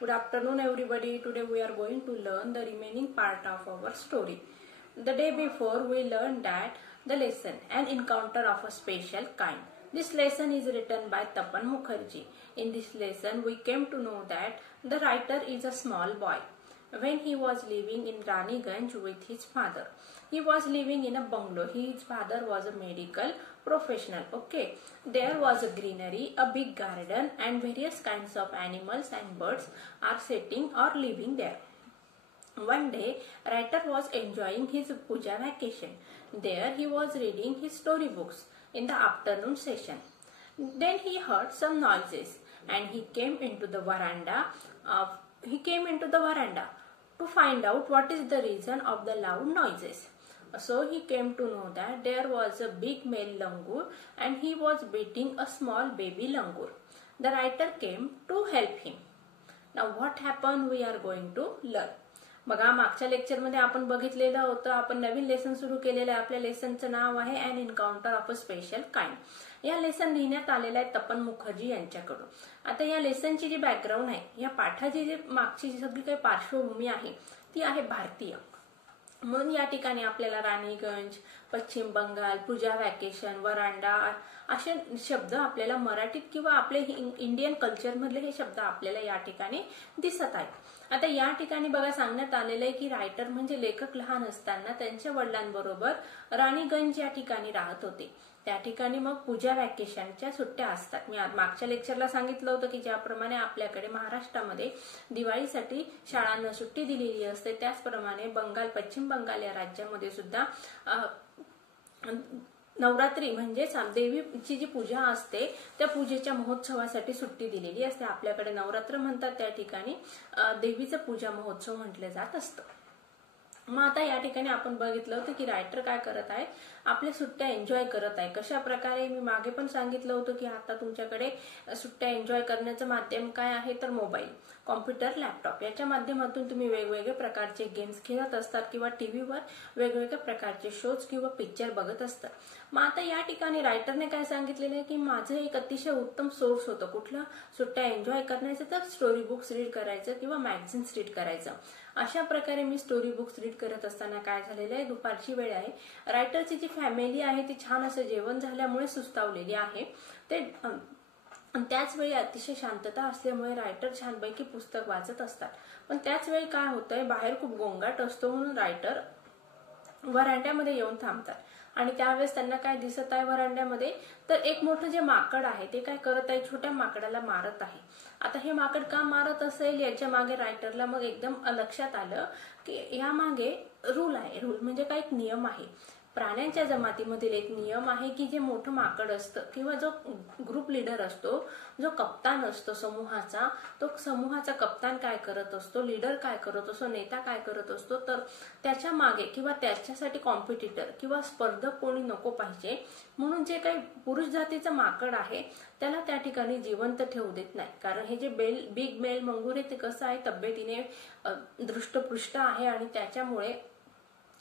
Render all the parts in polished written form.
Good afternoon everybody. Today we are going to learn the remaining part of our story. The day before we learned that the lesson, an encounter of a special kind. This lesson is written by Tapan Mukherjee. In this lesson we came to know that the writer is a small boy. When he was living in Raniganj with his father. He was living in a bungalow. His father was a medical professional. Okay. There was a greenery, a big garden and various kinds of animals and birds are sitting or living there. One day, writer was enjoying his puja vacation. There he was reading his storybooks in the afternoon session. Then he heard some noises and he came into the veranda to find out what is the reason of the loud noises. So he came to know that there was a big male langur and he was beating a small baby langur. The writer came to help him. Now what happened we are going to learn. बघा मागच्या लेक्चरमध्ये आपण बघितलेलं होतं. आपण नवीन lesson सुरू केलेलं आहे. आपल्या लेसनचं नाव आहे an encounter of a special kind. या लेसन लिहिण्यात आलेलं आहे तपन मुखर्जी यांच्याकडून. आता या लेसनची जी बॅकग्राऊंड आहे, या पाठाची जी मागची सगळी काही पार्श्वभूमी आहे ती आहे भारतीय. म्हणून या ठिकाणी आपल्याला राणीगंज, पश्चिम बंगाल, पूजा वॅकेशन, वरांडा असे शब्द आपल्याला मराठीत किंवा आपले इंडियन कल्चर मधले हे शब्द आपल्याला या ठिकाणी दिसत आहेत. आता या ठिकाणी बघा सांगण्यात आलेलं आहे की रायटर म्हणजे लेखक लहान असताना त्यांच्या वडिलांबरोबर राणीगंज या ठिकाणी राहत होते. त्या ठिकाणी मग पूजा वॅकेशनच्या सुट्ट्या असतात. मी मागच्या लेक्चरला सांगितलं होतं की ज्याप्रमाणे आपल्याकडे महाराष्ट्रामध्ये दिवाळीसाठी शाळांना सुट्टी दिलेली असते, त्याचप्रमाणे बंगाल, पश्चिम बंगाल या राज्यामध्ये सुद्धा नवरात्री म्हणजे देवीची जी पूजा असते त्या पूजेच्या महोत्सवासाठी सुट्टी दिलेली असते. आपल्याकडे नवरात्र म्हणतात, त्या ठिकाणी देवीचा पूजा महोत्सव म्हटले जात असतं. मग आता या ठिकाणी आपण बघितलं होतं की रायटर काय करत आहे, आपल्या सुट्ट्या एन्जॉय करत आहे. कशा प्रकारे मी मागे पण सांगितलं होतं की आता तुमच्याकडे सुट्ट्या एन्जॉय करण्याचं माध्यम काय आहे तर मोबाईल, कॉम्प्युटर, लॅपटॉप याच्या माध्यमातून तुम्ही वेगवेगळे प्रकारचे गेम्स खेळत असतात किंवा टीव्हीवर वेगवेगळ्या प्रकारचे शोज किंवा पिक्चर बघत असतात. मग आता या ठिकाणी रायटरने काय सांगितलेलं आहे की माझं एक अतिशय उत्तम सोर्स होतं कुठलं सुट्ट्या एन्जॉय करण्याचं तर स्टोरी बुक्स रीड करायचं किंवा मॅगझिन्स रीड करायचं. अशा प्रकारे मी स्टोरी बुक्स रीड करत असताना काय झालेलं आहे, दुपारची वेळ आहे, रायटरची जी फॅमिली आहे ती छान असं जेवण झाल्यामुळे सुस्तावलेली आहे. ते त्याच वेळी अतिशय शांतता असल्यामुळे रायटर छानपैकी पुस्तक वाचत असतात. पण त्याच वेळी काय होतंय, बाहेर खूप गोंगाट असतो म्हणून रायटर वरांड्यामध्ये येऊन थांबतात. आणि त्यावेळेस त्यांना काय दिसत आहे वरांड्यामध्ये तर एक मोठं जे माकड आहे ते काय करत आहे, छोट्या माकडाला मारत आहे. आता हे माकड का मारत असेल याच्या मागे रायटरला मग एकदम लक्षात आलं की यामागे रूल आहे. रूल म्हणजे काय, एक नियम आहे. प्राण्यांच्या जमातीमधील एक नियम आहे की जे मोठं माकड असतं किंवा जो ग्रुप लीडर असतो, जो कप्तान असतो समूहाचा, तो समूहाचा कप्तान काय करत असतो, लीडर काय करत असतो, नेता काय करत असतो, तर त्याच्या मागे किंवा त्याच्यासाठी कॉम्पिटिटर किंवा स्पर्धक कोणी नको पाहिजे म्हणून जे काही पुरुष जातीचं माकड आहे त्याला त्या ठिकाणी जिवंत ठेवू देत नाही. कारण हे जे बिग मेल मंगूर आहे ते कसं आहे, तब्येतीने दृष्टपुष्ट आहे आणि त्याच्यामुळे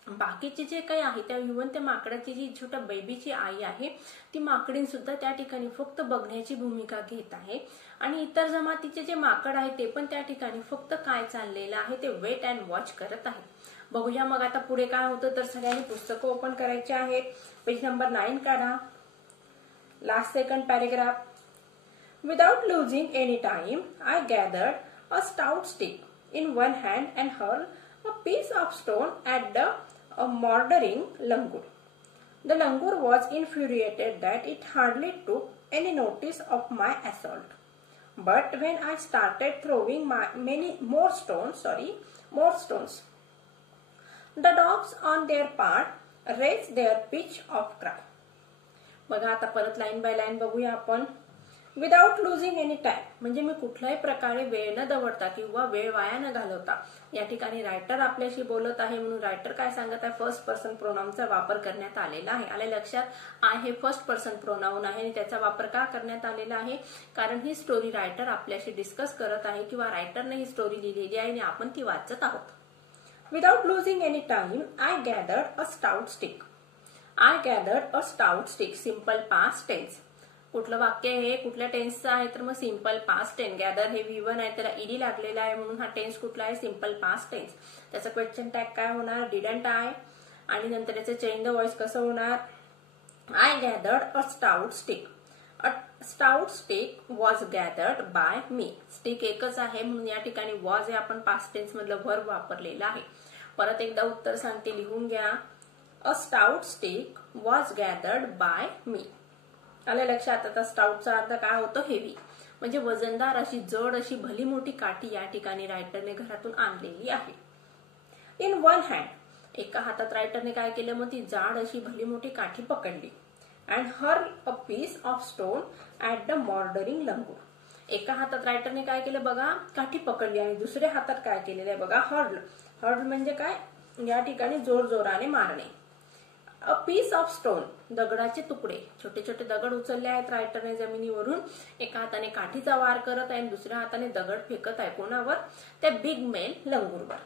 बाकीचे जे काही आहे त्या इव्हन त्या माकडाची जी छोट्या बेबीची आई आहे ती माकडीन सुद्धा त्या ठिकाणी फक्त बघण्याची भूमिका घेत आहे. आणि इतर जमातीचे जे माकड आहे ते पण त्या ठिकाणी फक्त काय चाललेलं आहे ते वेट अँड वॉच करत आहे. बघूया मग आता पुढे काय होतं. तर सगळ्यांनी पुस्तकं ओपन करायचे आहेत. पेज नंबर 9 काढा. Last second paragraph. Without losing any time I gathered a stout stick in one hand and hurled a piece of stone at the murdering langur. The langur was infuriated that it hardly took any notice of my assault. But when I started throwing more stones, the dogs on their part raised their pitch of cry. बघा आता परत line by line बघूया आपण. Without losing any time म्हणजे मी कुठल्याही प्रकारे वेळ न दवडता किंवा वेळ वाया न घालवता. या ठिकाणी रायटर आपल्याशी बोलत आहे म्हणून रायटर काय सांगत आहे, फर्स्ट पर्सन प्रोनाउनचा वापर करण्यात आलेला आहे. आले लक्षात, आय हे फर्स्ट पर्सन प्रोनाउन आहे आणि त्याचा वापर का करण्यात आलेला आहे, कारण ही स्टोरी रायटर आपल्याशी डिस्कस करत आहे किंवा रायटरने ही स्टोरी लिहिलेली आहे आणि आपण ती वाचत आहोत. Without losing any time I gathered a stout stick. I gathered a stout stick, simple past tense. कुठलं वाक्य हे कुठल्या टेन्सचं आहे तर मग सिंपल पास्ट टेन्स. गॅदर हे V1 आहे, त्याला ईडी लागलेला आहे म्हणून हा टेन्स कुठला आहे, सिंपल पास्ट टेन्स. त्याचं क्वेश्चन टॅग काय होणार, डिडंट आहे. आणि नंतर त्याचं चेंज द व्हॉइस कसं होणार, I gathered a stout stick. A stout stick was gathered by me. Stick एकच आहे म्हणून या ठिकाणी वॉज हे आपण पास्ट टेन्स मधलं व्हर्ब वापरलेलं आहे. परत एकदा उत्तर सांगते, लिहून घ्या. A stout stick was gathered by me. आलं लक्षात. आता स्टाउटचा अर्थ काय होतो, हेवी, म्हणजे वजनदार अशी जड अशी भली मोठी काठी या ठिकाणी रायटरने घरातून आणलेली आहे. इन वन हँड, एका हातात रायटरने काय केलं, मग ती जाड अशी भली मोठी काठी पकडली. And hurl a piece of stone at the marauding langur. एका हातात रायटरने काय केलं बघा, काठी पकडली, आणि दुसऱ्या हातात काय केलेलं आहे बघा, हर्ल. हर्ल म्हणजे काय, या ठिकाणी जोर जोराने मारणे. अ पीस ऑफ स्टोन, दगडाचे तुकडे, छोटे छोटे दगड उचलले आहेत रायटरने जमिनीवरून. एका हाताने काठीचा वार करत आहे आणि दुसऱ्या हाताने दगड फेकत आहे. कोणावर, त्या बिग मेन लंगूरवर.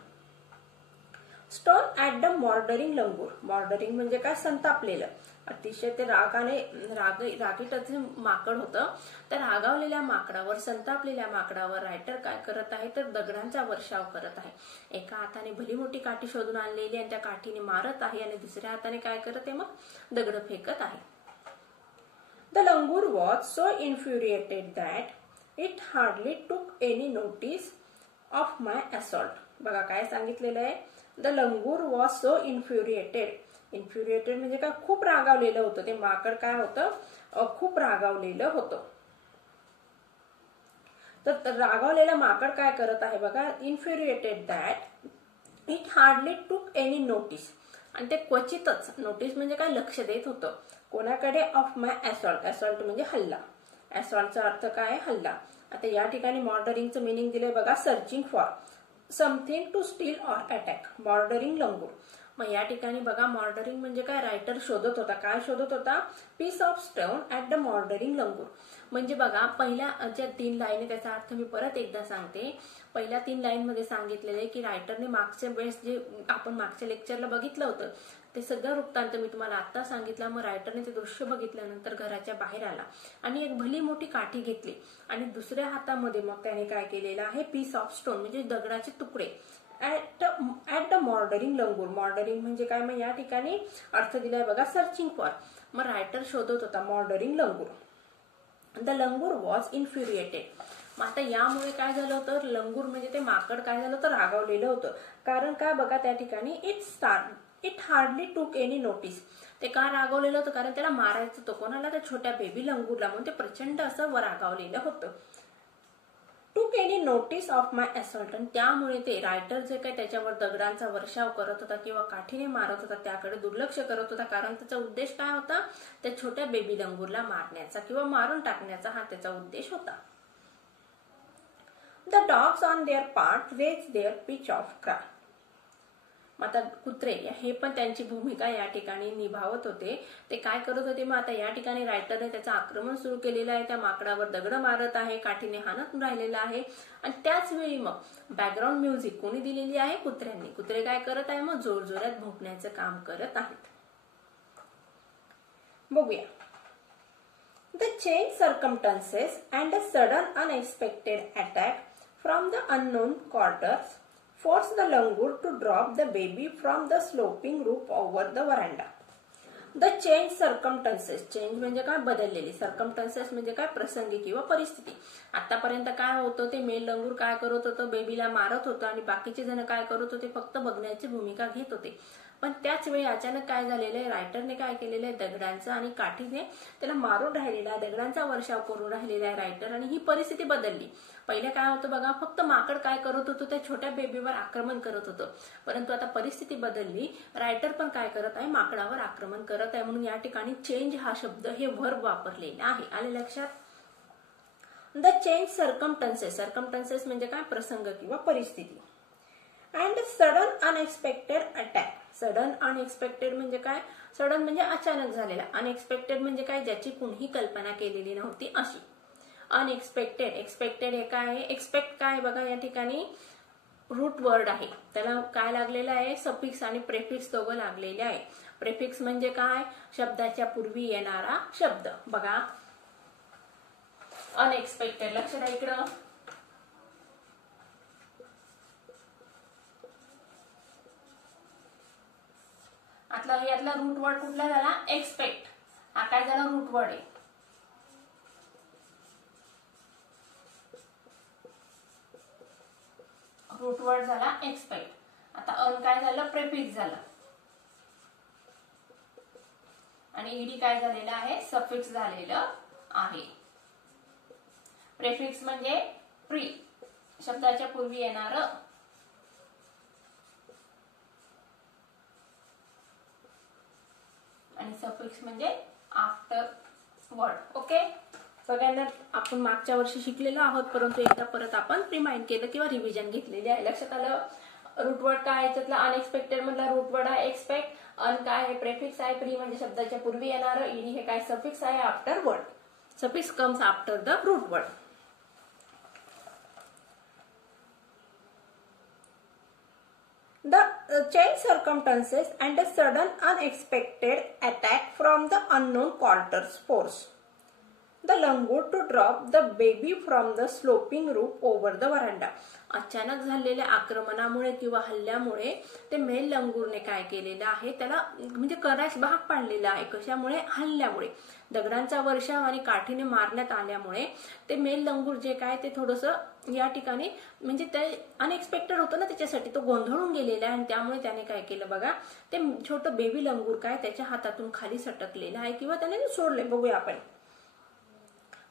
Stone at the marauding langur. Marauding म्हणजे काय, संतापलेलं. अतिशय ते रागीट माकड होतं. त्या रागावलेल्या माकडावर, संतापलेल्या माकडावर रायटर काय करत आहे तर दगडांचा वर्षाव करत आहे. एका हाताने भली मोठी काठी शोधून आणलेली आणि त्या काठीने मारत आहे आणि दुसऱ्या हाताने काय करत आहे, मग दगड फेकत आहे. The langur was so infuriated that it hardly took any notice of my assault. बघा काय सांगितलेलं आहे, the langur was so infuriated. Infuriated म्हणजे काय, खूप रागावलेलं होतं. ते माकड काय होतं, खूप रागावलेलं होतं. तर रागावलेलं माकड काय करत आहे बघा, इन्फ्युरिएटेड that it hardly took any notice. आणि ते क्वचितच, नोटीस म्हणजे काय, लक्ष देत होतं. कोणाकडे, ऑफ माय असॉल्ट. असॉल्ट म्हणजे हल्ला. असॉल्टचा अर्थ काय, हल्ला. आता या ठिकाणी मॉर्डरिंगचं मिनिंग दिलंय बघा, searching for something to steal or attack. Marauding langur. मग या ठिकाणी बघा, मॉर्डरिंग म्हणजे काय, रायटर शोधत होता. काय शोधत होता, piece of stone at the marauding langur. म्हणजे बघा, पहिल्या ज्या 3 लाईन, त्याचा अर्थ मी परत एकदा सांगते. पहिल्या 3 लाईन मध्ये सांगितलेले की रायटरने मागच्या वेळेस जे आपण मागच्या लेक्चरला बघितलं होतं ते सगळं वृत्तांत मी तुम्हाला आता सांगितलं. मग रायटरने ते दृश्य बघितल्यानंतर घराच्या बाहेर आला आणि एक भली मोठी काठी घेतली आणि दुसऱ्या हातामध्ये मग त्याने काय केलेलं आहे, पीस ऑफ स्टोन म्हणजे दगडाचे तुकडे at the marauding langur. Marauding म्हणजे काय, मग या ठिकाणी अर्थ दिलाय बघा, सर्चिंग फॉर. मग रायटर शोधत होता मॉर्डरिंग लंगूर. The langur was इन्फ्युरिएटेड. मग आता यामुळे काय झालं होतं, लंगूर म्हणजे ते माकड काय झालं होतं, रागावलेलं होतं. कारण काय बघा, त्या ठिकाणी it hardly took any notice. ते का रागावलेलं होतं, कारण त्याला मारायचं होतं. कोणाला, त्या छोट्या बेबी लंगूरला. म्हणून ते प्रचंड असं रागावलेलं होतं. टूक any notice of my assault. आणि त्यामुळे ते रायटर जे काही त्याच्यावर दगडांचा वर्षाव करत होता किंवा काठीने मारत होता त्याकडे दुर्लक्ष करत होता. कारण त्याचा उद्देश काय होता, त्या छोट्या बेबी लंगूरला मारण्याचा किंवा मारून टाकण्याचा हा त्याचा उद्देश होता. The dogs on their part raise their pitch of cry. आता कुत्रे हे पण त्यांची भूमिका या ठिकाणी निभावत होते. ते काय करत होते, मग आता या ठिकाणी रायटरने त्याचं आक्रमण सुरू केलेलं आहे. त्या माकडावर दगड मारत आहे, काठीने हाणत राहिलेला आहे. आणि त्याच वेळी मग बॅकग्राऊंड म्युझिक कोणी दिलेली आहे, कुत्र्यांनी. कुत्रे काय करत आहे, मग जोरजोरात भोंकण्याचं काम करत आहेत. बघूया. The change circumstances and a sudden unexpected attack from the unknown quarters force the langur to drop the baby from the sloping roof over the veranda. The change circumstances. Change म्हणजे काय, बदललेली. सर्कमस्टन्सेस म्हणजे काय, प्रसंगी किंवा परिस्थिती. आतापर्यंत काय होतं, ते मेल लंगूर काय करत होतं, बेबीला मारत होतं आणि बाकीचे जण काय करत होते, फक्त बघण्याची भूमिका घेत होते. पण त्याच वेळी अचानक काय झालेलं आहे, रायटरने काय केलेलं आहे, दगडांचा आणि काठीने त्याला मारून राहिलेला, दगडांचा वर्षाव करून राहिलेला आहे रायटर. आणि ही परिस्थिती बदलली. पहिले काय होतं बघा, फक्त माकड काय करत होतं, त्या छोट्या बेबीवर आक्रमण करत होतं. परंतु आता परिस्थिती बदलली, रायटर पण काय करत आहे, माकडावर आक्रमण करत आहे. म्हणून या ठिकाणी चेंज हा शब्द हे व्हर्ब वापरलेला आहे. आले लक्षात. The change circumstances. सर्कमस्टन्सेस म्हणजे काय, प्रसंग किंवा परिस्थिती. And sudden unexpected attack. Sudden unexpected म्हणजे काय, सडन म्हणजे अचानक झालेला. अनएक्सपेक्टेड म्हणजे काय, ज्याची कुणीही कल्पना केलेली नव्हती अशी. अनएक्सपेक्टेड. एक्सपेक्टेड हे काय आहे, एक्सपेक्ट काय बघा, या ठिकाणी रूट वर्ड आहे. त्याला काय लागलेलं आहे, सफिक्स आणि प्रेफिक्स दोघं लागलेले आहे. प्रेफिक्स म्हणजे काय, शब्दाच्या पूर्वी येणारा शब्द. बघा, अनएक्सपेक्टेड. लक्ष द्या इकडं. यातला रूट वर्ड कुठला झाला? एक्सपेक्ट. हा काय झाला? रूट वर्ड आहे. रूट वर्ड झाला एक्सपेक्ट. आता अन काय झालं? प्रेफिक्स झालं. आणि ईडी काय झालेलं आहे? सफिक्स झालेलं आहे. प्रेफिक्स म्हणजे प्री, शब्दाच्या पूर्वी येणार. आणि सफिक्स म्हणजे आफ्टर वर्ड. ओके, सगळ्यांना आपण मागच्या वर्षी शिकलेलो आहोत, परंतु एकदा परत आपण रिमाइंड केलं किंवा रिव्हिजन घेतलेली आहे. लक्षात आलं? रूट वर्ड काय आहे? त्यातला अनएक्सपेक्टेड मधला रूट वर्ड आहे एक्सपेक्ट. अन काय आहे? प्रेफिक्स आहे. प्री म्हणजे शब्दाच्या पूर्वी येणार. ईडी हे काय? सफिक्स आहे after word. Suffix comes after the root word. The change circumstances and a sudden unexpected attack from the unknown quarters force the langur to drop the baby from the sloping roof over the veranda. अचानक झालेल्या आक्रमणामुळे किंवा हल्ल्यामुळे ते mail लंगूरने काय केलेलं आहे? त्याला म्हणजे करायस भाग पाडलेला आहे. कशामुळे? हल्ल्यामुळे. दगडांचा वर्षाव आणि काठीने मारण्यात आल्यामुळे ते मेल लंगूर जे काय ते थोडंसं या ठिकाणी म्हणजे ते अनएक्सपेक्टेड होतं ना, त्याच्यासाठी तो गोंधळून गेलेला आहे. आणि त्यामुळे त्याने काय केलं बघा, ते छोटं बेबी लंगूर काय त्याच्या हातातून खाली सटकलेलं आहे किंवा त्याने सोडले. बघूया आपण.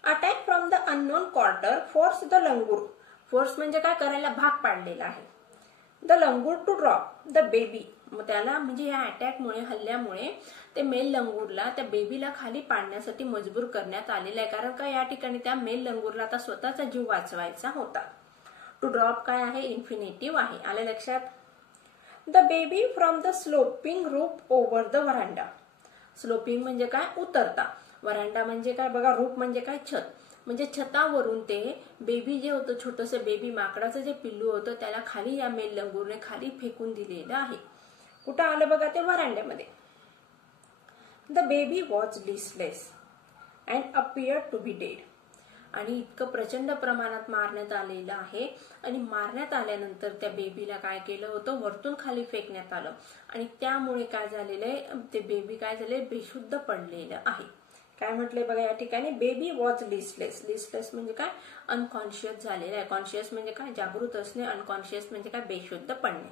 Attack from the unknown quarter force the langur. Force म्हणजे काय? करायला भाग पाडलेला आहे. The langur to drop the baby. मग त्याला म्हणजे या अटॅकमुळे, हल्ल्यामुळे ते मेल लंगूरला त्या बेबीला खाली पाडण्यासाठी मजबूर करण्यात आलेलं आहे. कारण का या ठिकाणी त्या मेल लंगूरला आता स्वतःचा जीव वाचवायचा होता. टू ड्रॉप काय आहे? इन्फिनिटिव्ह आहे. आलं लक्षात? The baby from the sloping roof over the veranda. Sloping म्हणजे काय? उतरता. व्हरांडा म्हणजे काय? बघा, रूफ म्हणजे काय? छत. म्हणजे छतावरून ते बेबी जे होतं, छोटस बेबी माकडाचं जे पिल्लू होतं, त्याला खाली या मेल लंगूरने खाली फेकून दिलेलं आहे. कुठं आलं बघा? ते व्हरांड्यामध्ये. The baby was listless and appeared to be dead. आणि इतकं प्रचंड प्रमाणात मारण्यात आलेलं आहे. आणि मारण्यात आल्यानंतर त्या बेबीला काय केलं होतं? वरतून खाली फेकण्यात आलं. आणि त्यामुळे काय झालेलं आहे? ते बेबी काय झाले? बेशुद्ध पडलेलं आहे. काय म्हटलंय बघा या ठिकाणी? Baby was लिसलेस. लिसलेस म्हणजे काय? अनकॉन्शियस झालेलं आहे. कॉन्शियस म्हणजे काय? जागृत असणे. अनकॉन्शियस म्हणजे काय? बेशुद्ध पडणे.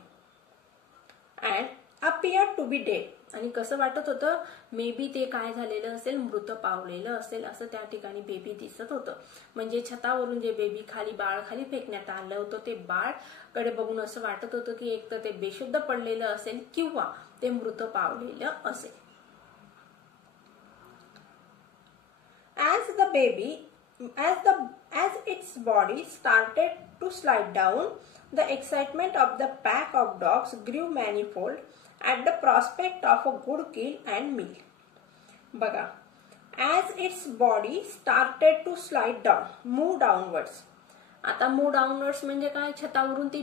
And appear to be dead. आणि कसं वाटत होतं? मे बी ते काय झालेलं असेल? मृत पावलेलं असेल असं त्या ठिकाणी बेबी दिसत होतं. म्हणजे छतावरून जे बेबी खाली, बाळ खाली फेकण्यात आलं होतं, ते बाळ कडे बघून असं वाटत होतं की एक तर ते बेशुद्ध पडलेलं असेल किंवा ते मृत पावलेलं असेल. As its body started to slide down, the excitement of the pack of dogs grew manifold at the prospect of a good kill and meal. बघा, as its body started to slide down, move downwards. आता move downwards म्हणजे काय? छतावरून ती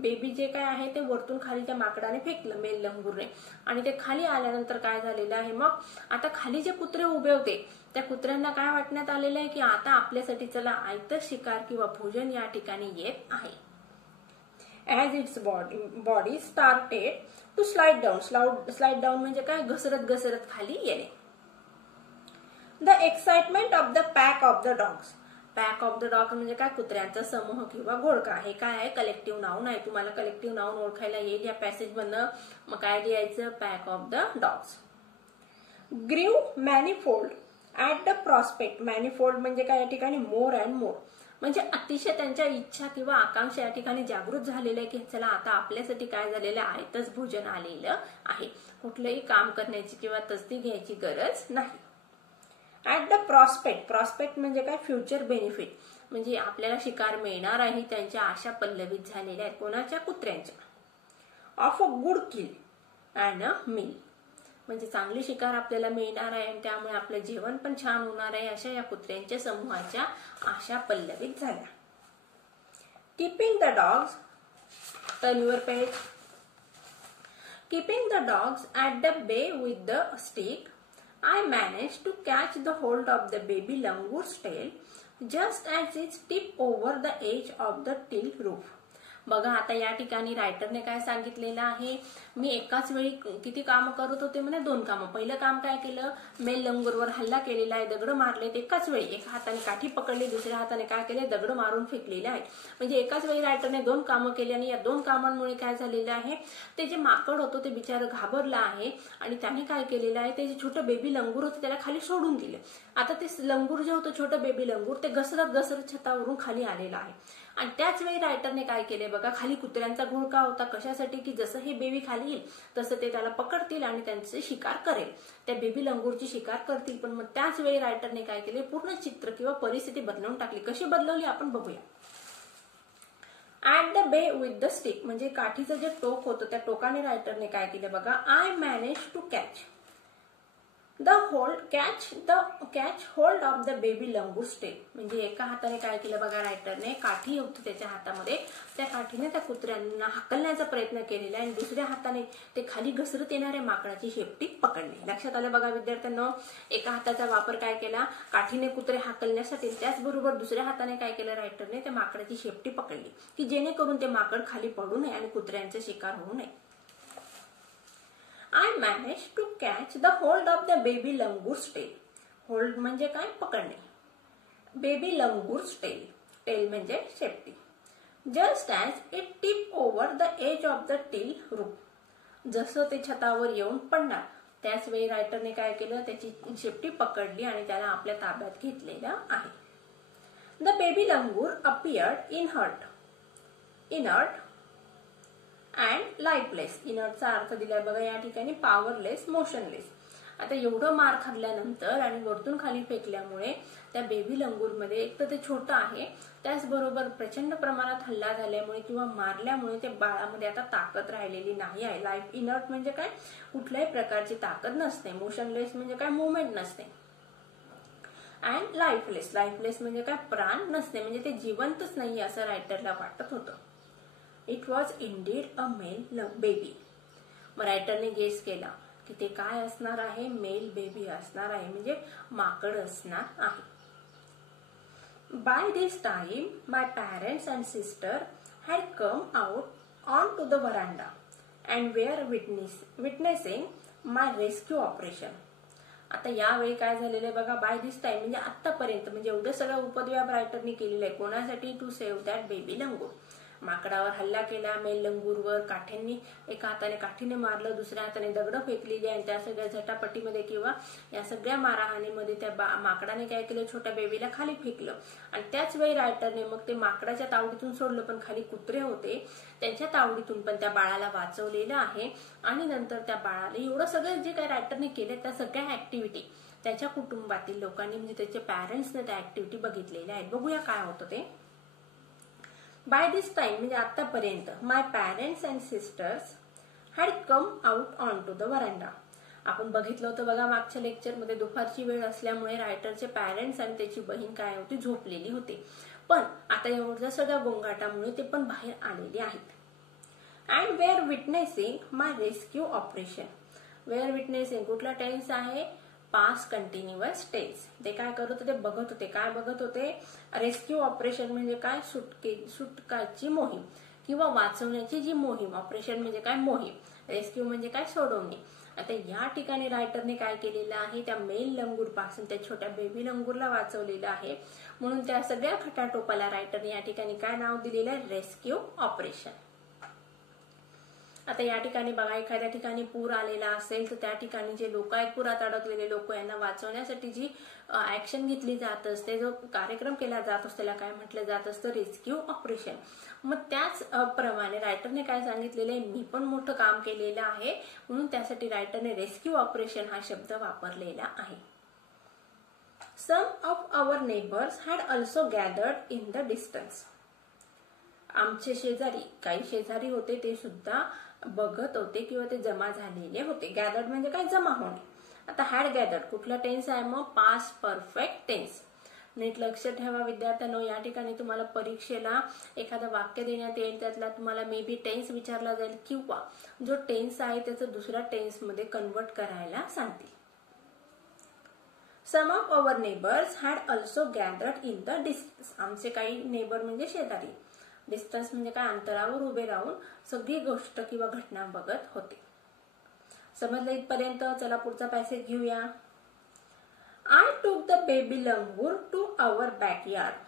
baby जे काय आहे ते वरतून खाली त्या माकडाने फेकलं, मेल लंगूरने. आणि ते खाली आल्यानंतर काय झालेलं आहे? मग आता खाली जे कुत्रे उभे होते त्या कुत्र्यांना काय वाटण्यात आलेलं आहे की आता आपल्यासाठी चला आयतं शिकार किंवा भोजन या ठिकाणी येत आहे. As its body started to slide down. Slide down म्हणजे काय? घसरत घसरत खाली येणे. The excitement of the pack of the dogs. Pack of the dog म्हणजे काय? कुत्र्यांचा समूह किंवा घोळका. हे काय आहे? कलेक्टिव्ह नाउन आहे. तुम्हाला कलेक्टिव्ह नाउन ओळखायला येईल या पॅसेज मधनं. मग काय लिहायचं? Pack of the dogs. Grew manifold at the prospect. Manifold म्हणजे काय? या ठिकाणी मोर अँड मोर. म्हणजे अतिशय त्यांच्या इच्छा किंवा आकांक्षा या ठिकाणी जागृत झालेल्या आहे की चला आता आपल्यासाठी काय झालेलं आहे? आयतच भोजन आलेलं आहे. कुठलंही काम करण्याची किंवा तस्दी घ्यायची गरज नाही. At the prospect. प्रॉस्पेक्ट म्हणजे काय? Future benefit. म्हणजे आपल्याला शिकार मिळणार आहे त्यांच्या आशा पल्लवित झालेल्या आहेत. कोणाच्या? कुत्र्यांच्या. Of a good kill and a meal. म्हणजे चांगली शिकार आपल्याला मिळणार आहे आणि त्यामुळे आपलं जेवण पण छान होणार आहे अशा या कुत्र्यांच्या समूहाच्या आशा पल्लवित झाल्या. Keeping the dogs. Turn your page. Keeping the dogs at the bay with the stick, I managed to catch the hold of the baby langour's tail, just as its tip over the edge of the tiled roof. बघा आता या ठिकाणी रायटरने काय सांगितलेलं आहे, मी एकाच वेळी किती काम करत होते म्हणे, 2 कामं. पहिलं काम काय केलं, मेल लंगूरवर हल्ला केलेला आहे, दगड मारलेत एकाच वेळी. एका हाताने काठी पकडली, दुसऱ्या हाताने काय केले, दगड मारून फेकलेले आहेत. म्हणजे एकाच वेळी रायटरने 2 कामं केली आणि या 2 कामांमुळे काय झालेलं आहे, ते जे माकड होतं ते बिचारं घाबरलं आहे आणि त्याने काय केलेलं आहे, ते जे छोटं बेबी लंगूर होतं त्याला खाली सोडून दिलं. आता ते लंगूर जे होतं, छोटं बेबी लंगूर, ते घसरत घसरत छतावरून खाली आलेलं आहे. आणि त्याच वेळी रायटरने काय केले बघा, खाली कुत्र्यांचा घोळका होता. कशासाठी, की जसं हे बेबी खाली येईल तसं ते त्याला पकडतील आणि त्यांचे शिकार करेल, त्या बेबी लंगूरची शिकार करतील. पण मग त्याच वेळी रायटरने काय केले, पूर्ण चित्र किंवा परिस्थिती बदलवून टाकली. कशी बदलवली आपण बघूया. At the bay with the stick, म्हणजे काठीचं जे टोक होतं त्या टोकाने रायटरने काय केलं बघा, I manage to catch catch hold of the baby langur's tail. म्हणजे एका हाताने काय केलं बघा, रायटरने काठी होती त्याच्या हातामध्ये, त्या काठीने त्या कुत्र्यांना हकलण्याचा प्रयत्न केलेला आहे आणि दुसऱ्या हाताने ते खाली घसरत येणाऱ्या माकडाची शेपटी पकडली. लक्षात आलं बघा विद्यार्थ्यांनो, एका हाताचा वापर काय केला, काठीने कुत्रे हकलण्यासाठी, त्याचबरोबर दुसऱ्या हाताने काय केलं, रायटरने त्या माकडाची शेपटी पकडली की जेणेकरून ते माकड खाली पडू नये आणि कुत्र्यांचे शिकार होऊ नये. I managed to catch the hold of the baby langoor's tail. Hold म्हणजे काय, पकडणे. Baby langoor's tail. Tail म्हणजे शेपटी. Just as it tipped over the edge of the till roof. जसं ते छतावर येऊन पडणार त्याच वेळी रायटरने काय केलं, त्याची शेपटी पकडली आणि त्याला आपल्या ताब्यात घेतलेलं आहे. The baby langoor appeared inert and lifeless. इनर्टचा अर्थ दिलाय बघा या ठिकाणी, पॉवरलेस, मोशनलेस. आता एवढं मार खाल्ल्यानंतर आणि वरतून खाली फेकल्यामुळे त्या बेबी लंगूरमध्ये एक तर ते छोटं आहे, त्याचबरोबर प्रचंड प्रमाणात हल्ला झाल्यामुळे किंवा मारल्यामुळे त्या बाळामध्ये आता ताकद राहिलेली नाही आहे. लाईफ इनर्ट म्हणजे काय, कुठल्याही प्रकारची ताकद नसते. मोशनलेस म्हणजे काय, मुवमेंट नसते. अँड लाईफलेस, लाईफलेस म्हणजे काय, प्राण नसते, म्हणजे ते जिवंतच नाही असं रायटरला वाटत होतं. It was indeed a male baby. मग रायटरने गेस केला की ते काय असणार आहे, मेल बेबी असणार आहे, म्हणजे माकड असणार आहे. By this time my parents and sister had come out on to the veranda and were witnessing my rescue operation. आता यावेळी काय झालेलं आहे बघा, बाय दिस टाइम म्हणजे आतापर्यंत, म्हणजे एवढं सगळं उपद्व्याप रायटरने केलेलं आहे. कोणासाठी, to save that baby langur. माकडावर हल्ला केला, मेल लंगूरवर काठ्यांनी, एका हाताने काठीने मारलं, दुसऱ्या हाताने दगड फेकलेली आणि त्या सगळ्या झटापटीमध्ये किंवा या सगळ्या मारहाणीमध्ये त्या माकडाने काय केलं, छोट्या बेबीला खाली फेकलं. आणि त्याच वेळी रायटरने मग ते माकडाच्या तावडीतून सोडलं, पण खाली कुत्रे होते, त्यांच्या तावडीतून पण त्या बाळाला वाचवलेलं आहे. आणि नंतर त्या बाळाला एवढं सगळं जे काही रायटरने केलं त्या सगळ्या ऍक्टिव्हिटी त्याच्या कुटुंबातील लोकांनी म्हणजे त्याच्या पॅरेंट्सने त्या ऍक्टिव्हिटी बघितलेल्या आहेत. बघूया काय होतं ते. बाय दिस टाइम म्हणजे आतापर्यंत my parents and sisters had come out on to the veranda. आपण बघितलं होतं बघा मागच्या लेक्चरमध्ये, दुपारची वेळ असल्यामुळे रायटरचे पॅरेंट्स आणि त्याची बहीण काय होती, झोपलेली होती. पण आता एवढ्या सगळ्या गोंगाटामुळे ते पण बाहेर आलेले आहेत. And were witnessing my rescue operation. Were witnessing कुठला टेन्स आहे, पास्ट कंटिन्युअस टेन्स. ते काय करत होते, बघत होते. काय बघत होते, रेस्क्यू ऑपरेशन म्हणजे काय, सुटकाची मोहीम किंवा वाचवण्याची जी मोहीम. ऑपरेशन म्हणजे काय, मोहीम. रेस्क्यू म्हणजे काय, सोडवणे. आता या ठिकाणी रायटरने काय केलेलं आहे, त्या मेल लंगूर पासून त्या छोट्या बेबी लंगूरला वाचवलेलं आहे. म्हणून त्या सगळ्या खटाटोपाला रायटरने या ठिकाणी काय नाव दिलेलं आहे, रेस्क्यू ऑपरेशन. आता या ठिकाणी बघा, एखाद्या ठिकाणी पूर आलेला असेल तर त्या ठिकाणी जे लोक आहेत, पुरात अडकलेले लोक, यांना वाचवण्यासाठी जी ऍक्शन घेतली जात असते, जो कार्यक्रम केला जात असतो त्याला काय म्हटलं जात असतं, रेस्क्यू ऑपरेशन. मग त्याच प्रमाणे रायटरने काय सांगितलेलं आहे, मी पण मोठं काम केलेलं आहे, म्हणून त्यासाठी रायटरने रेस्क्यू ऑपरेशन हा शब्द वापरलेला आहे. Some of our neighbours had also gathered in the distance. आमचे शेजारी, काही शेजारी होते, ते सुद्धा बघत होते किंवा ते जमा झालेले होते. गॅदर्ड म्हणजे काय, जमा होणे. आता हॅड गॅदर्ड कुठला टेन्स आहे, मग पास्ट परफेक्ट टेन्स. नीट लक्ष ठेवा विद्यार्थ्यांनो, या ठिकाणी तुम्हाला परीक्षेला एखादं वाक्य देण्यात येईल, त्यातला तुम्हाला मे बी टेन्स विचारला जाईल किंवा जो टेन्स आहे त्याचं दुसऱ्या टेन्स मध्ये कन्वर्ट करायला सांगतील. Some of our neighbours had also gathered in the distance. आमचे काही नेबर म्हणजे शेजारी. डिस्टन्स म्हणजे काय, अंतरावर उभे राहून सगळी गोष्ट किंवा घटना बघत होते. समजलं इथपर्यंत? चला पुढचा पॅसेज घेऊया. I took the baby langur to our backyard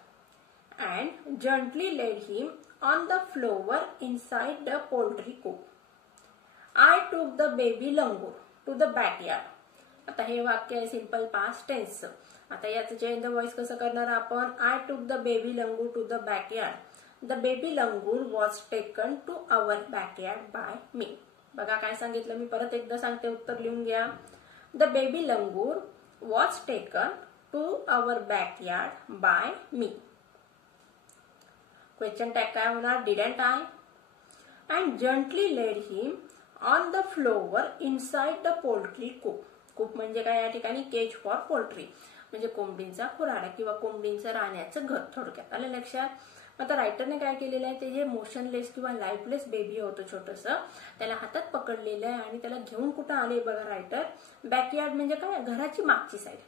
and gently laid him on the floor inside the poultry coop. I took the baby langur to the backyard. आता हे वाक्य आहे सिंपल पास्ट टेन्स. आता याचं change the voice कसं करणार आपण? I took the baby langur to the backyard. The baby langur was taken to our backyard by me. बघा काय सांगितलं मी, परत एकदा सांगते, उत्तर लिहून घ्या. The baby langur was taken to our backyard by me. Question tag काय होणार? Didn't I? And gently laid him on the floor inside the poultry coop. coop म्हणजे काय या ठिकाणी? केज फॉर पोल्ट्री, म्हणजे कोंबडींचा खुराडा किंवा कोंबडींचं राहण्याचं घर. थोडक्यात आलं लक्षात? आता रायटरने काय केलेलं आहे, ते जे मोशनलेस किंवा लाईफलेस बेबी होतं छोटस, त्याला हातात पकडलेलं आहे आणि त्याला घेऊन कुठं आले बघा रायटर? बॅकयार्ड म्हणजे काय? घराची मागची side.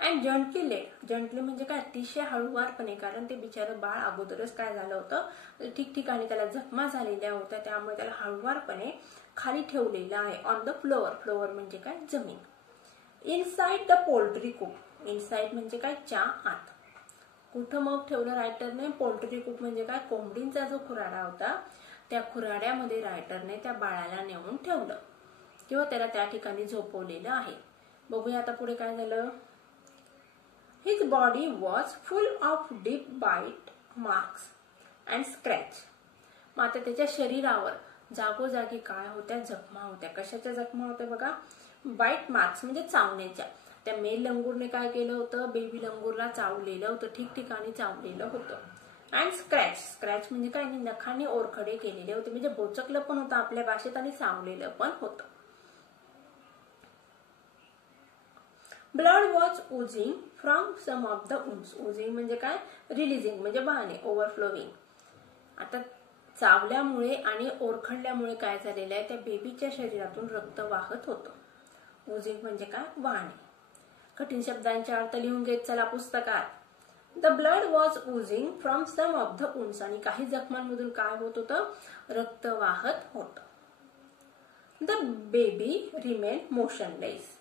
And gently laid. Gently म्हणजे काय? अतिशय हळूवारपणे, कारण ते बिचारं बाळ अगोदरच काय झालं होतं, ठिकठिकाणी त्याला जखमा झालेल्या होत्या, त्यामुळे त्याला हळूवारपणे खाली ठेवलेलं आहे. On the floor. फ्लोअर म्हणजे काय? जमीन. Inside the poultry coop. Inside म्हणजे काय? च्या आत. कुठं मग ठेवलं रायटरने? पोल्ट्री कूप म्हणजे काय? कोंबडींचा जो खुराडा होता त्या खुराड्यामध्ये रायटरने त्या बाळाला नेऊन ठेवलं किंवा त्याला त्या ठिकाणी झोपवलेलं आहे. बघूया आता पुढे काय झालं. His body was full of deep bite marks and scratch. मग आता त्याच्या शरीरावर जागोजागी काय होत्या? जखमा होत्या. कशाच्या जखमा होत्या बघा? बाईट मार्क्स म्हणजे चावण्याच्या. त्या मेल लंगूरने काय केलं होतं? बेबी लंगूरला चावलेलं होतं, ठिकठिकाणी चावलेलं होतं. And scratch. स्क्रॅच म्हणजे काय? नखाने ओरखडे केलेले होते, म्हणजे बोचकलं पण होतं आपल्या भाषेत आणि चावलेलं पण होतं. Blood was oozing from some of the wounds. Oozing म्हणजे काय? रिलीजिंग म्हणजे वाहणे, ओव्हरफ्लोविंग. आता चावल्यामुळे आणि ओरखडल्यामुळे काय झालेलं आहे? त्या बेबीच्या शरीरातून रक्त वाहत होतं. ओझिंग म्हणजे काय? वाहणे. कठीण शब्दांचे अर्थ लिहून घेत चला पुस्तकात. The blood was oozing from some of the wounds. आणि काही जखमांमधून काय होत होतं? रक्त वाहत होतं. The baby remain motionless.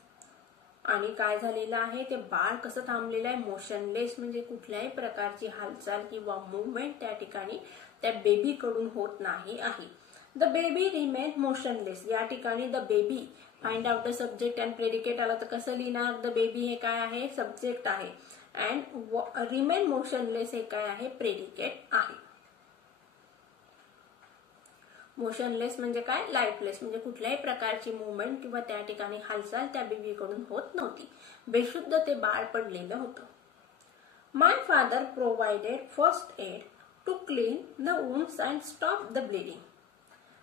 आणि काय झालेलं आहे? ते बाळ कसं थांबलेलं आहे? मोशनलेस म्हणजे कुठल्याही प्रकारची हालचाल किंवा मुवमेंट त्या ठिकाणी त्या बेबी कडून होत नाही आहे. The baby remain motionless. या ठिकाणी the baby, find out the subject and predicate आला तर कसं लिहिणार? द बेबी हे काय आहे? सब्जेक्ट आहे. अँड रिमेन मोशनलेस हे काय आहे? प्रेडिकेट आहे. मोशनलेस म्हणजे काय? लाईफलेस म्हणजे कुठल्याही प्रकारची मुवमेंट किंवा त्या ठिकाणी हालचाल त्या बेबीकडून होत नव्हती. बेशुद्ध ते बाळ पडलेलं होतं. My father provided first aid to clean the wounds and stop the bleeding.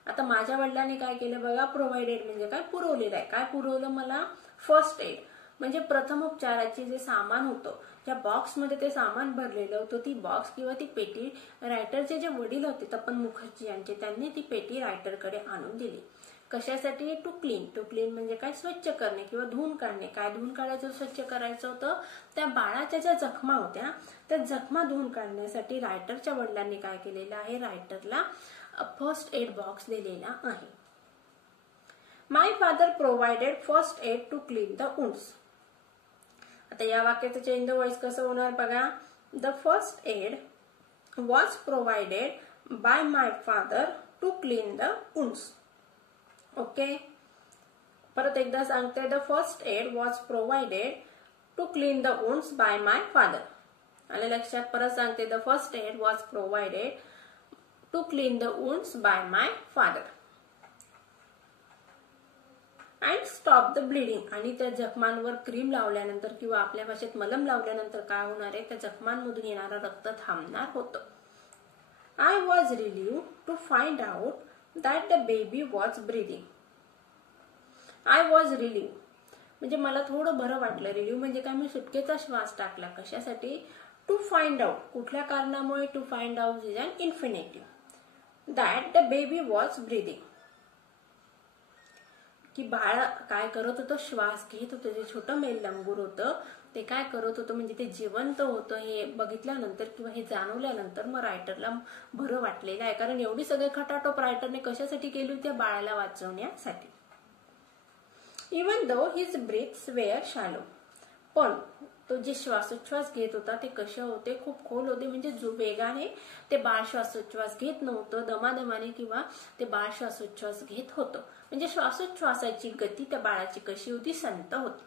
आता माझ्या वडिलांनी काय केलं बघा? प्रोव्हाइडेड म्हणजे काय? पुरवलेलं आहे. काय पुरवलं मला? फर्स्ट एड म्हणजे प्रथमोपचाराचे जे सामान होतं, ज्या बॉक्समध्ये ते सामान भरलेलं होतं, ती बॉक्स किंवा ती पेटी रायटरचे जे वडील होते तपन मुखर्जी यांचे, त्यांनी ती पेटी रायटरकडे आणून दिली. कशासाठी? To clean. टू क्लीन म्हणजे काय? स्वच्छ करणे किंवा धुवून काढणे. काय धुवून काढायचं? स्वच्छ करायचं होतं. त्या बाळाच्या ज्या जखमा होत्या त्या जखमा धुवून काढण्यासाठी रायटरच्या वडिलांनी काय केलेलं आहे? रायटरला फर्स्ट एड बॉक्स दिलेला आहे. My father provided first aid to clean the wounds. आता या वाक्याचं चेंज द व्हॉइस कसं होणार बघा? The first aid was provided by my father to clean the wounds. Okay, परत एकदा सांगते. The first aid was provided to clean the wounds by my father. आलं लक्षात? परत सांगते. The first aid was provided to clean the wounds by my father and stop the bleeding. आणि त्या जखमांवर cream लावल्यानंतर किंवा आपल्या भाषेत मलम लावल्यानंतर काय होणार आहे? त्या जखमांमधून येणारं रक्त थांबणार होतं. I was relieved to find out that the baby was breathing. I was relieved म्हणजे मला थोडं बरं वाटलं. रिलीव्ह म्हणजे काय? मी सुटकेचा श्वास टाकला. कशासाठी? To find out. कुठल्या कारणामुळे? To find out is an infinitive. That the baby was breathing. की बाळ काय करत होतं, श्वास घेत होतं. जे छोटं मेल लंगूर होतं ते काय करत होतं, म्हणजे ते जिवंत होतं हे बघितल्यानंतर किंवा हे जाणवल्यानंतर मग रायटरला बरं वाटलेलं आहे. कारण एवढी सगळे खटाटोप रायटरने कशासाठी केली होती, बाळाला वाचवण्यासाठी. Even though his breaths were shallow, पण तो जे श्वासोच्छ्वास घेत होता ते कसे होते, खूप खोल होते. म्हणजे जो वेगाने ते बाळ श्वासोच्छ्वास घेत नव्हतं, दमादमाने किंवा ते बाळ श्वासोच्छ्वास घेत होतं. म्हणजे श्वासोच्छ्वासाची गती त्या बाळाची कशी होती, संत होती.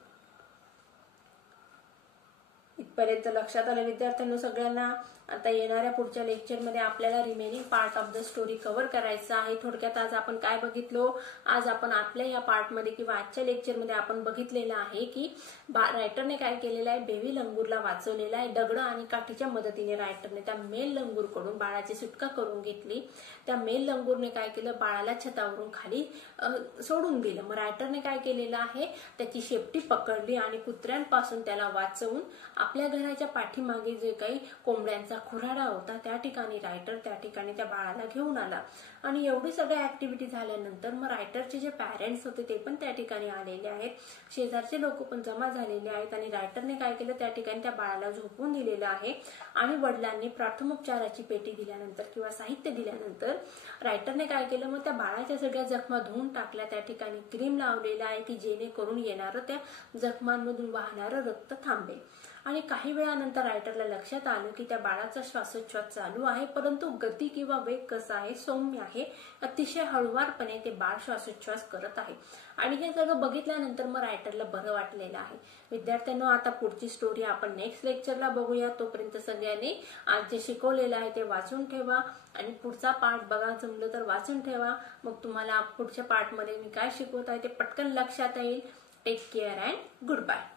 इथपर्यंत लक्षात आलं विद्यार्थ्यांनो सगळ्यांना. आता येणाऱ्या पुढच्या लेक्चरमध्ये आपल्याला remaining part of the story cover करायचं आहे. थोडक्यात आज आपण काय बघितलो, आज आपण आपल्या या पार्टमध्ये किंवा आजच्या लेक्चरमध्ये आपण बघितलेलं आहे की रायटरने काय केलेलं आहे, बेबी लंगूरला वाचवलेलं आहे. दगड आणि काठीच्या मदतीने रायटरने त्या मेल लंगूरकडून बाळाची सुटका करून घेतली. त्या मेल लंगूरने काय केलं, बाळाला छतावरून खाली सोडून दिलं. मग रायटरने काय केलेलं आहे, त्याची शेपटी पकडली आणि कुत्र्यांपासून त्याला वाचवून आपल्या घराच्या पाठीमागे जे काही कोंबड्यांचा खुराडा होता त्या ठिकाणी रायटर त्या ठिकाणी त्या बाळाला घेऊन आला. आणि एवढी सगळ्या ऍक्टिव्हिटी झाल्यानंतर मग रायटरचे जे पॅरेंट्स होते ते पण त्या ठिकाणी आलेले आहेत, शेजारचे लोक पण जमा झालेले आहेत. आणि रायटरने काय केलं, त्या ठिकाणी त्या बाळाला झोपून दिलेलं आहे. आणि वडिलांनी प्राथमोपचाराची पेटी दिल्यानंतर किंवा साहित्य दिल्यानंतर रायटरने काय केलं, मग त्या बाळाच्या सगळ्या जखमा धुवून टाकल्या. त्या ठिकाणी क्रीम लावलेला आहे की जेणेकरून येणारं त्या जखमांमधून वाहणारं रक्त थांबेल. आणि काही वेळानंतर रायटरला लक्षात आलं की त्या बाळाचा श्वासोच्छ्वास चालू आहे, परंतु गती किंवा वेग कसा आहे, सौम्य आहे. अतिशय हळुवारपणे ते बाळ श्वासोच्छ्वास करत आहे. आणि हे सगळं बघितल्यानंतर मग रायटरला बरं वाटलेलं आहे. विद्यार्थ्यांनो आता पुढची स्टोरी आपण नेक्स्ट लेक्चरला बघूया. तोपर्यंत सगळ्यांनी आज जे शिकवलेलं आहे ते वाचून ठेवा आणि पुढचा पार्ट बघा, जमलं तर वाचून ठेवा. मग तुम्हाला पुढच्या पार्टमध्ये मी काय शिकवत आहे ते पटकन लक्षात येईल. Take care and good bye.